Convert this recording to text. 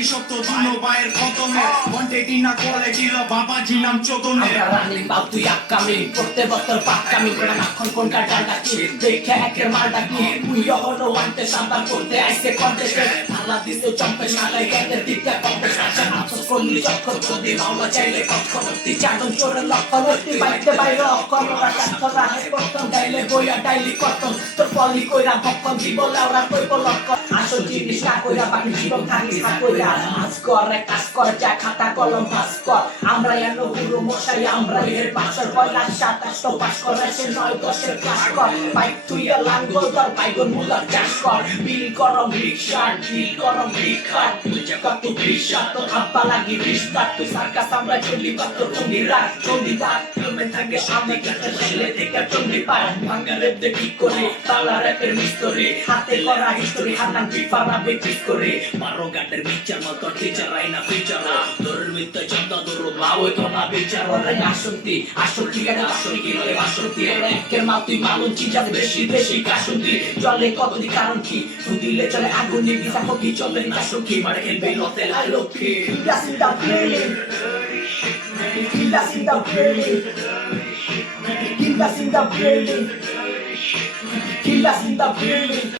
কি সত্য দুনো ভাইয়ের কদমে কোয়ান্টিটি না কোয়ালিটি ল বাবাজি নাম চোদনে রানিং বাপ তুই আপকামিং করতে বছর পাক্কামিং করে এখন কোনটা ডালটা কি দেখে একের মালটা কি তুই হলো ওয়ান্টে সাবান করতে আইছে কন্টেস্টে ভালা দিছে চম্পে সালাই গেদের দিকটা কম্পিটিশন আফসোস করলি চক্কর যদি মাওলা চাইলে কক্ষণতি চাটন চোরে লক্ষণতি বাইতে বাইরে অক্ষররা কাঠরা প্রথম গাইলে বইয়া ডাইলি কটন তোর পলি কইরা ভক্ষণ দিব লাউরা কইব লক্ষ আসল জিনিস না কইরা বাকি জীবন থাকি কইরা আজ করে কাজ কর যা খাতা কলম পাস কর আমরা এলো গুরু মশাই আমরা এর পাশের পয়লা 27 পাস করে সে 9-10 ক্লাস কর বাইক তুই লাঙ্গল তোর বাইগন মুলার চাষ কর বিল করম রিকশা বিল করম রিকশা বুঝে কত রিকশা তো আব্বা লাগি রিস্তা তুই সার্কাস আমরা চলি কত চন্ডিরা চন্ডিরা ফিল্মে থাকে সামনে কাছে ছেলে থেকে চন্ডি পায় ভাঙা রেপ দেখি করে তালা র্যাপের মিস্ত্রি হাতে করা হিস্টোরি হাতান পিফানা বেচিস করে 12 গাটের বিচার মতো টিচার আইনা ফিচার তোর মিত্র চন্দ তোর বাবু তো না বিচার ওরে আসন্তি আসন্তি গানে আসন্তি নয় আসন্তি একের মা তুই মালুন চিজা বেশি বেশি কাশুন্তি চলে কত দি কারণ কি দিলে চলে আগুন নিবি থাকো কি চলে না সুখী মারে খেলবে লতে লাই Lakshmi That's the feeling. That's the feeling. That's the feeling. That's the feeling.